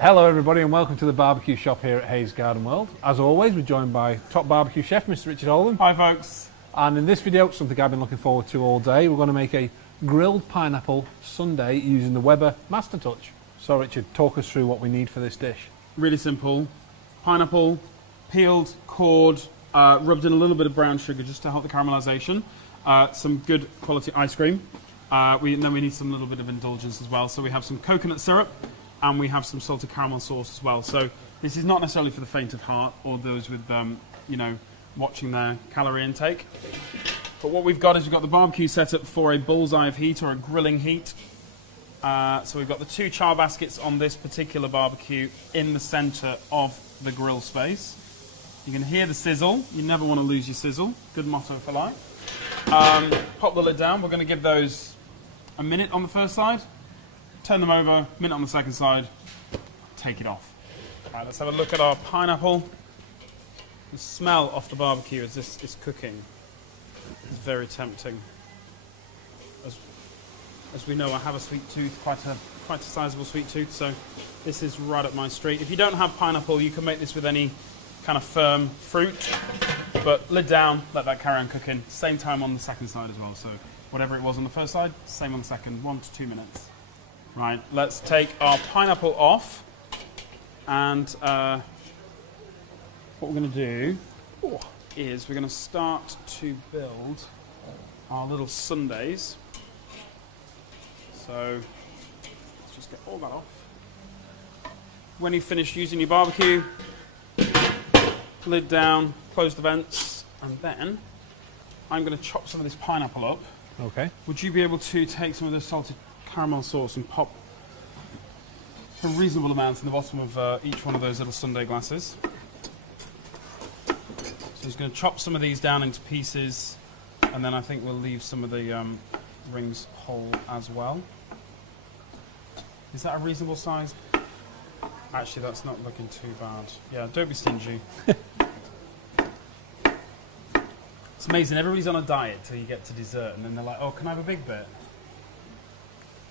Hello everybody and welcome to the barbecue shop here at Hayes Garden World. As always, we're joined by top barbecue chef Mr. Richard Oldham. Hi folks. And in this video, something I've been looking forward to all day, we're going to make a grilled pineapple sundae using the Weber Master Touch. So Richard, talk us through what we need for this dish. Really simple. Pineapple, peeled, cored, rubbed in a little bit of brown sugar just to help the caramelisation. Some good quality ice cream. And then we need some little bit of indulgence as well. So we have some coconut syrup and we have some salted caramel sauce as well. So this is not necessarily for the faint of heart or those with, watching their calorie intake. But what we've got is we've got the barbecue set up for a bullseye of heat or a grilling heat. So we've got the two char baskets on this particular barbecue in the centre of the grill space. You can hear the sizzle. You never want to lose your sizzle. Good motto for life. Pop the lid down. We're going to give those a minute on the first side. Turn them over, minute on the second side. Take it off. All right, let's have a look at our pineapple. The smell off the barbecue as this is cooking is very tempting. As we know, I have a sweet tooth, quite a sizable sweet tooth, so this is right up my street. If you don't have pineapple, you can make this with any kind of firm fruit, but lid down, let that carry on cooking. Same time on the second side as well, so whatever it was on the first side, same on the second, 1 to 2 minutes. Right, let's take our pineapple off, and what we're going to do is we're going to start to build our little sundaes. So let's just get all that off. When you've finished using your barbecue, lid down, close the vents, and then I'm going to chop some of this pineapple up. Okay. Would you be able to take some of this salted caramel sauce and pop a reasonable amount in the bottom of each one of those little sundae glasses? So I'm just going to chop some of these down into pieces, and then I think we'll leave some of the rings whole as well. Is that a reasonable size? Actually, that's not looking too bad. Yeah, don't be stingy. It's amazing, everybody's on a diet till you get to dessert, and then they're like, oh, can I have a big bit?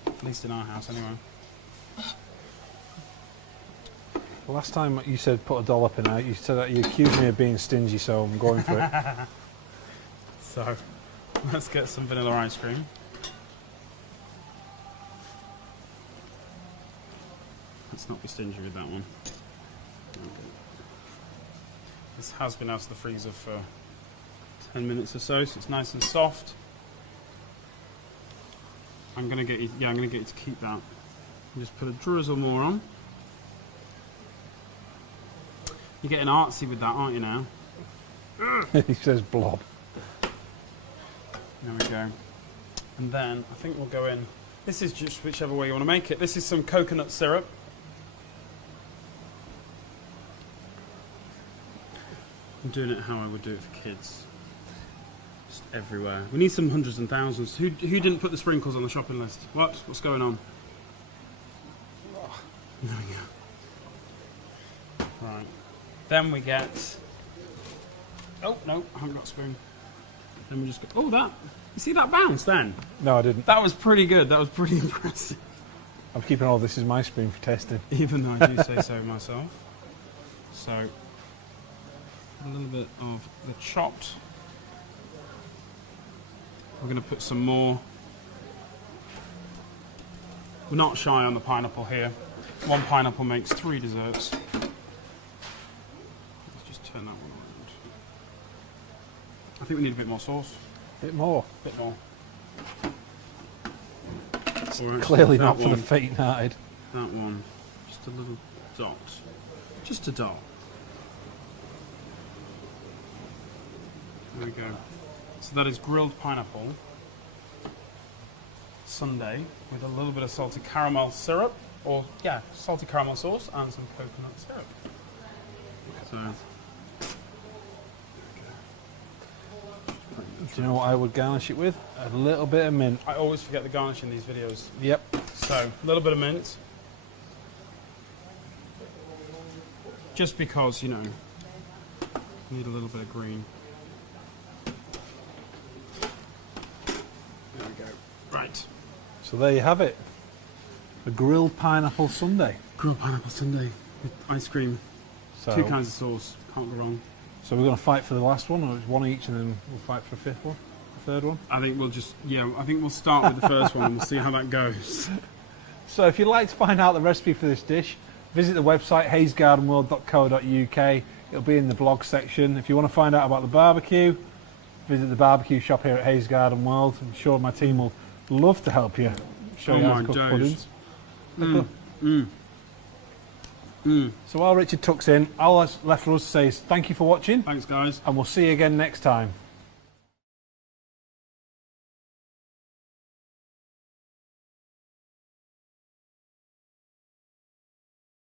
At least in our house, anyway. Last time you said put a dollop in it, you said that you accused me of being stingy, so I'm going for it. So, let's get some vanilla ice cream. Let's not be stingy with that one. Okay. This has been out of the freezer for 10 minutes or so it's nice and soft. I'm gonna get you to keep that. Just put a drizzle more on. You're getting artsy with that, aren't you now? He says blob. There we go. And then I think we'll go in. This is just whichever way you want to make it. This is some coconut syrup. I'm doing it how I would do it for kids. Just everywhere. We need some hundreds and thousands. Who didn't put the sprinkles on the shopping list? What's going on? There we go. Right. Then we get... Oh, no, I haven't got a spoon. Then we just go... Oh, that... You see that bounce then? No, I didn't. That was pretty good. That was pretty impressive. I'm keeping all this as my spoon for testing. Even though I do say so myself. So, a little bit of the chopped. We're going to put some more. We're not shy on the pineapple here. One pineapple makes 3 desserts. Let's just turn that one around. I think we need a bit more sauce. Bit more. Bit more. Clearly not for the faint-hearted. That one. Just a little dot. Just a dot. There we go. So that is grilled pineapple sundae with a little bit of salted caramel syrup, or salted caramel sauce and some coconut syrup. So, do you know what I would garnish it with? A little bit of mint. I always forget the garnish in these videos. Yep. So, a little bit of mint. Just because, you need a little bit of green. There we go. Right. So there you have it. A grilled pineapple sundae. Grilled pineapple sundae with ice cream. So, 2 kinds of sauce. Can't go wrong. So we're going to fight for the last one, or it's one each, and then we'll fight for a fifth one, a third one. I think I think we'll start with the first one and we'll see how that goes. So if you'd like to find out the recipe for this dish, visit the website hayesgardenworld.co.uk. It'll be in the blog section. If you want to find out about the barbecue, visit the barbecue shop here at Hayes Garden World. I'm sure my team will love to help you show you how to cook puddings. So while Richard tucks in, all that's left for us to say is thank you for watching. Thanks, guys. And we'll see you again next time.